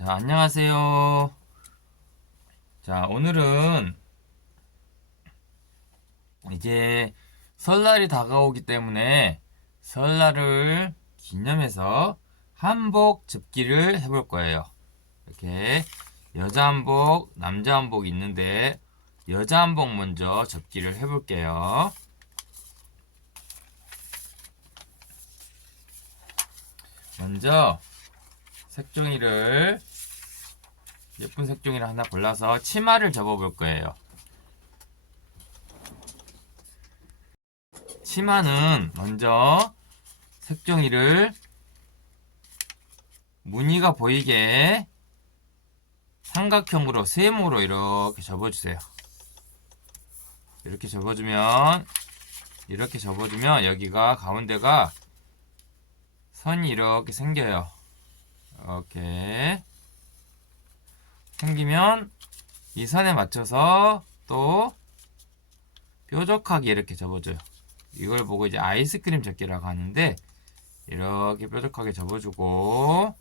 자, 안녕하세요. 자, 오늘은 이제 설날이 다가오기 때문에 설날을 기념해서 한복 접기를 해볼 거예요. 이렇게 여자 한복, 남자 한복 있는데 여자 한복 먼저 접기를 해볼게요. 먼저 색종이를 예쁜 색종이를 하나 골라서 치마를 접어볼 거예요. 치마는 먼저 색종이를 무늬가 보이게 삼각형으로 세모로 이렇게 접어주세요. 이렇게 접어주면 이렇게 접어주면 여기가 가운데가 선이 이렇게 생겨요. 이렇게 생기면 이 선에 맞춰서 또 뾰족하게 이렇게 접어줘요. 이걸 보고 이제 아이스크림 접기라고 하는데 이렇게 뾰족하게 접어주고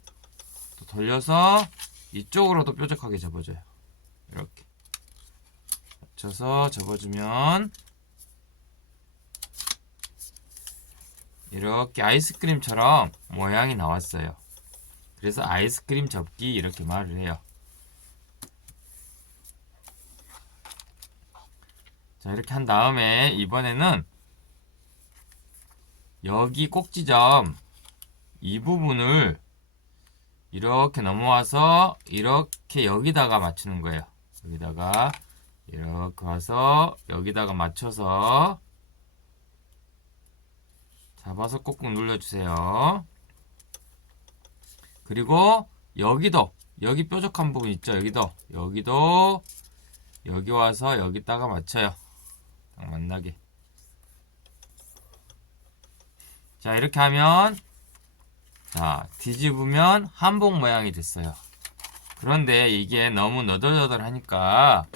또 돌려서 이쪽으로도 뾰족하게 접어줘요. 이렇게 맞춰서 접어주면 이렇게 아이스크림처럼 모양이 나왔어요. 그래서 아이스크림 접기 이렇게 말을 해요. 자, 이렇게 한 다음에 이번에는 여기 꼭지점 이 부분을 이렇게 넘어와서 이렇게 여기다가 맞추는 거예요. 여기다가 이렇게 와서 여기다가 맞춰서 잡아서 꾹꾹 눌러주세요. 그리고 여기도 여기 뾰족한 부분 있죠 여기도 여기도 여기 와서 여기다가 맞춰요 딱 만나게. 자 이렇게 하면 자 뒤집으면 한복 모양이 됐어요. 그런데 이게 너무 너덜너덜하니까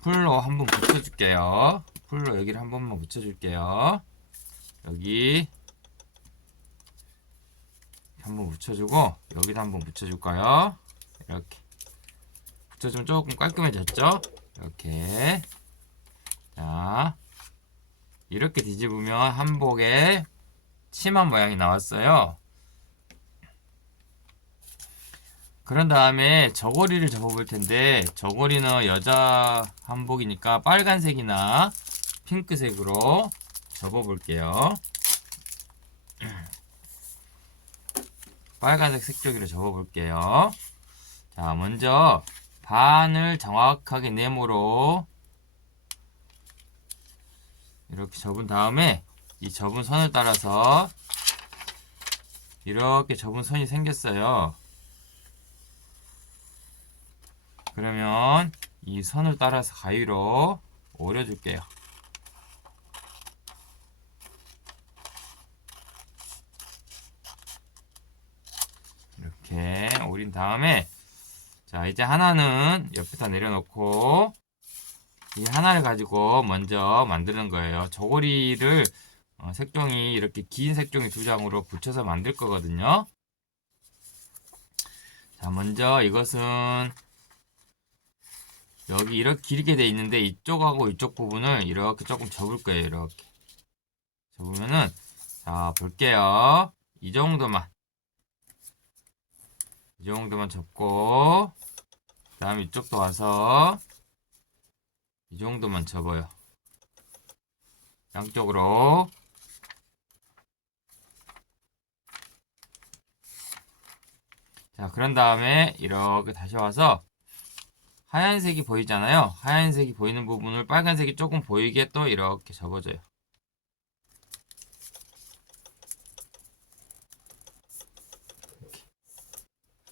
풀로 한번 붙여줄게요. 풀로 여기를 한 번만 붙여줄게요. 여기 한번 붙여주고 여기도 한번 붙여줄까요? 이렇게. 붙여주면 조금 깔끔해졌죠? 이렇게 자 이렇게 뒤집으면 한복에 치마 모양이 나왔어요. 그런 다음에 저고리를 접어볼 텐데 저고리는 여자 한복이니까 빨간색이나 핑크색으로 접어볼게요. 빨간색 색조기로 접어볼게요. 자, 먼저 반을 정확하게 네모로 이렇게 접은 다음에 이 접은 선을 따라서 이렇게 접은 선이 생겼어요. 그러면 이 선을 따라서 가위로 오려줄게요. 이렇게 오린 다음에 자 이제 하나는 옆에다 내려놓고 이 하나를 가지고 먼저 만드는 거예요. 저고리를 어, 색종이 이렇게 긴 색종이 두 장으로 붙여서 만들 거거든요. 자 먼저 이것은 여기 이렇게 길게 돼 있는데 이쪽하고 이쪽 부분을 이렇게 조금 접을 거예요. 이렇게 접으면은 자 볼게요. 이 정도만 이 정도만 접고 그 다음 이쪽도 와서 이 정도만 접어요. 양쪽으로. 자 그런 다음에 이렇게 다시 와서 하얀색이 보이잖아요. 하얀색이 보이는 부분을 빨간색이 조금 보이게 또 이렇게 접어줘요.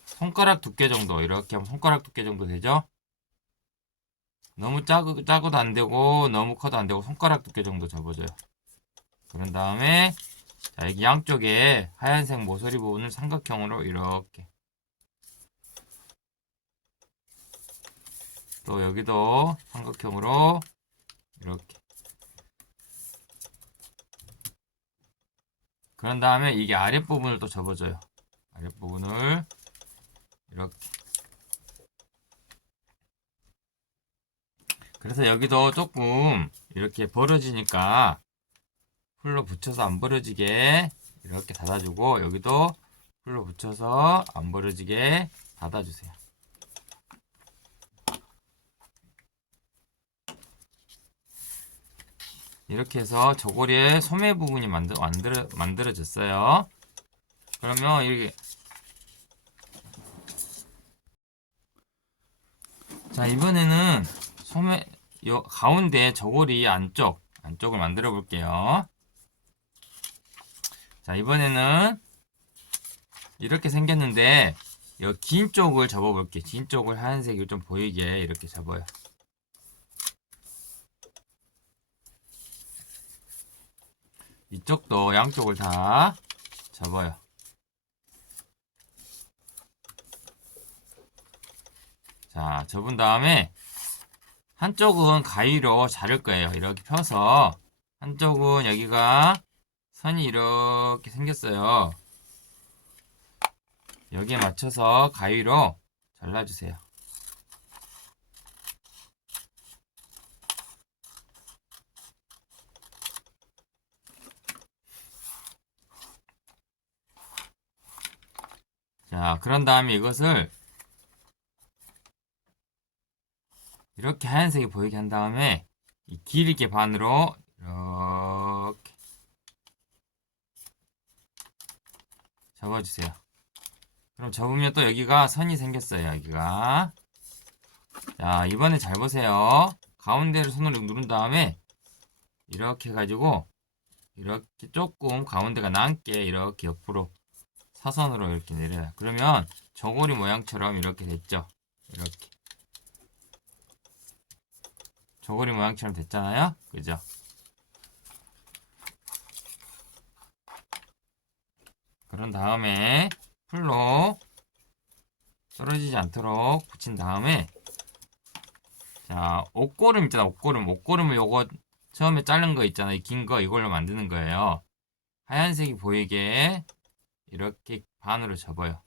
손가락 두께 정도 이렇게 하면 손가락 두께 정도 되죠? 너무 작고, 작고도 안 되고 너무 커도 안 되고 손가락 두께 정도 접어줘요. 그런 다음에 자 여기 양쪽에 하얀색 모서리 부분을 삼각형으로 이렇게 또 여기도 삼각형으로 이렇게 그런 다음에 이게 아랫부분을 또 접어줘요. 아랫부분을 이렇게. 그래서 여기도 조금 이렇게 벌어지니까 풀로 붙여서 안 벌어지게 이렇게 닫아주고 여기도 풀로 붙여서 안 벌어지게 닫아주세요. 이렇게 해서 저고리의 소매 부분이 만들, 만들어, 만들어졌어요. 그러면 이렇게 자 이번에는 소매 요 가운데 저고리 안쪽 안쪽을 만들어 볼게요. 자 이번에는 이렇게 생겼는데 이 긴 쪽을 접어 볼게요. 긴 쪽을 하얀색이 좀 보이게 이렇게 접어요. 이쪽도 양쪽을 다 접어요. 자, 접은 다음에 한쪽은 가위로 자를 거예요. 이렇게 펴서 한쪽은 여기가 선이 이렇게 생겼어요. 여기에 맞춰서 가위로 잘라주세요. 자, 그런 다음에 이것을 이렇게 하얀색이 보이게 한 다음에 이 길게 반으로 이렇게 접어주세요. 그럼 접으면 또 여기가 선이 생겼어요. 여기가. 자, 이번에 잘 보세요. 가운데를 손으로 누른 다음에 이렇게 해가지고 이렇게 조금 가운데가 남게 이렇게 옆으로 사선으로 이렇게 내려요. 그러면 저고리 모양처럼 이렇게 됐죠. 이렇게. 저고리 모양처럼 됐잖아요. 그죠? 그런 다음에 풀로 떨어지지 않도록 붙인 다음에 자 옷고름 있잖아 옷고름 옷고름을 요거 처음에 자른 거 있잖아요 긴거 이걸로 만드는 거예요 하얀색이 보이게 이렇게 반으로 접어요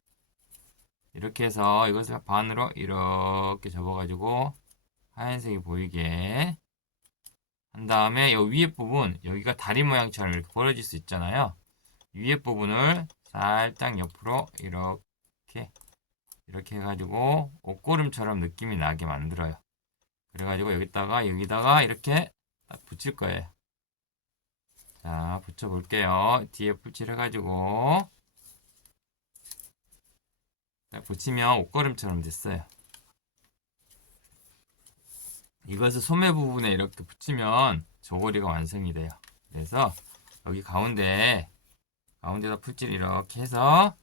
이렇게 해서 이것을 반으로 이렇게 접어 가지고 하얀색이 보이게. 한 다음에 이 위에 부분 여기가 다리 모양처럼 이렇게 벌어질 수 있잖아요. 위에 부분을 살짝 옆으로 이렇게 이렇게 해가지고 옷고름처럼 느낌이 나게 만들어요. 그래가지고 여기다가 여기다가 이렇게 딱 붙일 거예요. 자 붙여 볼게요. 뒤에 풀칠 해가지고. 딱 붙이면 옷걸음처럼 됐어요 이것을 소매 부분에 이렇게 붙이면 저고리가 완성이 돼요 그래서 여기 가운데 가운데다 풀질 이렇게 해서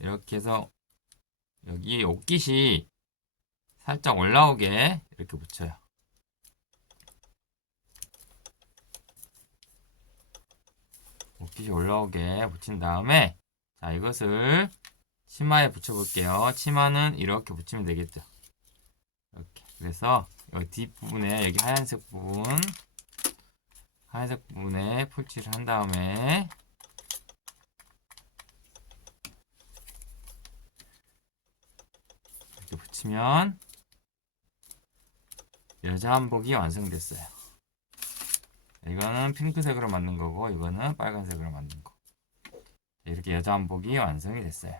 이렇게 해서 여기 옷깃이 살짝 올라오게 이렇게 붙여요. 옷깃이 올라오게 붙인 다음에 자 이것을 치마에 붙여 볼게요. 치마는 이렇게 붙이면 되겠죠. 이렇게 그래서 여기 뒷부분에 여기 하얀색 부분 하얀색 부분에 풀칠을 한 다음에 이렇게 붙이면 여자 한복이 완성됐어요. 이거는 핑크색으로 만든 거고 이거는 빨간색으로 만든 거. 이렇게 여자 한복이 완성이 됐어요.